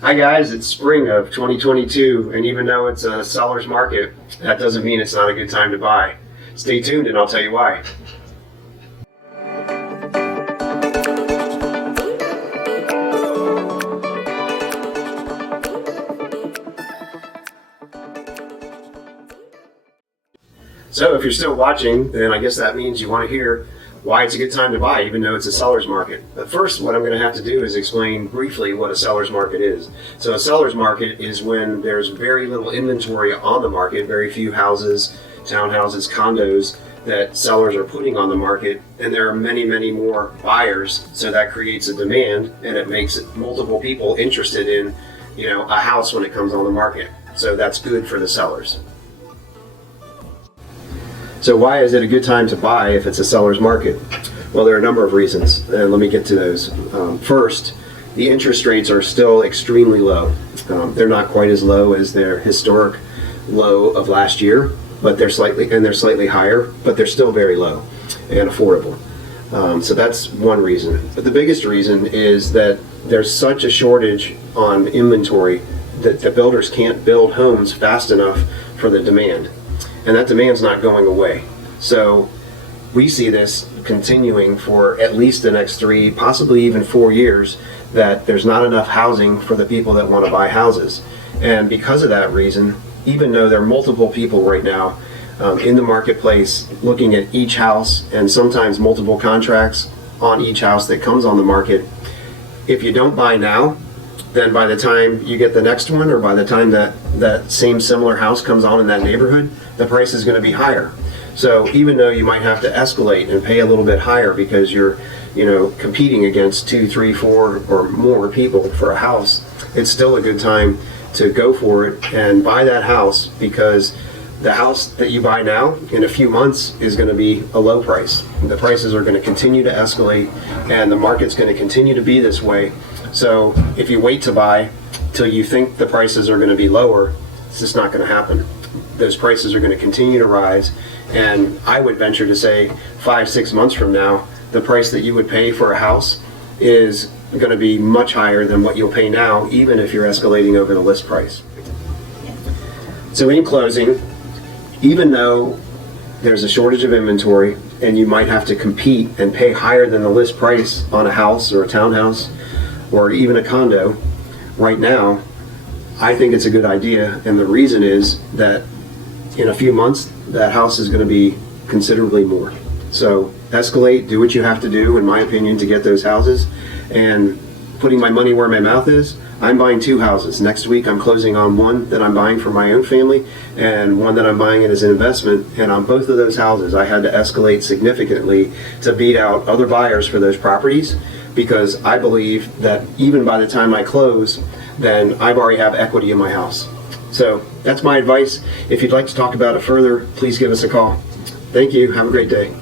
Hi guys, it's spring of 2022, and even though it's a seller's market, that doesn't mean it's not a good time to buy. Stay tuned and I'll tell you why. So if you're still watching, then I guess that means you want to hear why it's a good time to buy, even though it's a seller's market. But first, what I'm going to have to do is explain briefly what a seller's market is. So a seller's market is when there's very little inventory on the market, very few houses, townhouses, condos that sellers are putting on the market, and there are many, many more buyers. So that creates a demand, and it makes multiple people interested in, a house when it comes on the market. So that's good for the sellers. So why is it a good time to buy if it's a seller's market? Well, there are a number of reasons, and let me get to those. First, the interest rates are still extremely low. They're not quite as low as their historic low of last year, but they're slightly higher, but they're still very low and affordable. So that's one reason. But the biggest reason is that there's such a shortage on inventory that the builders can't build homes fast enough for the demand. And that demand's not going away. So we see this continuing for at least the next 3, possibly even 4 years, that there's not enough housing for the people that want to buy houses. And because of that reason, even though there are multiple people right now in the marketplace looking at each house, and sometimes multiple contracts on each house that comes on the market, if you don't buy now, then by the time you get the next one, or by the time that same similar house comes on in that neighborhood, the price is going to be higher. So even though you might have to escalate and pay a little bit higher because you're competing against 2, 3, 4 or more people for a house, it's still a good time to go for it and buy that house, because the house that you buy now in a few months is going to be a low price. The prices are going to continue to escalate, and the market's going to continue to be this way. So if you wait to buy till you think the prices are going to be lower, it's just not going to happen. Those prices are going to continue to rise, and I would venture to say 5, 6 months from now, the price that you would pay for a house is going to be much higher than what you'll pay now, even if you're escalating over the list price. So in closing, even though there's a shortage of inventory and you might have to compete and pay higher than the list price on a house or a townhouse or even a condo, right now, I think it's a good idea. And the reason is that in a few months, that house is going to be considerably more. So escalate, do what you have to do, in my opinion, to get those houses. And putting my money where my mouth is, I'm buying 2 houses. Next week I'm closing on one that I'm buying for my own family, and one that I'm buying it as an investment. And on both of those houses I had to escalate significantly to beat out other buyers for those properties, because I believe that even by the time I close, then I've already have equity in my house. So that's my advice. If you'd like to talk about it further, please give us a call. Thank you. Have a great day.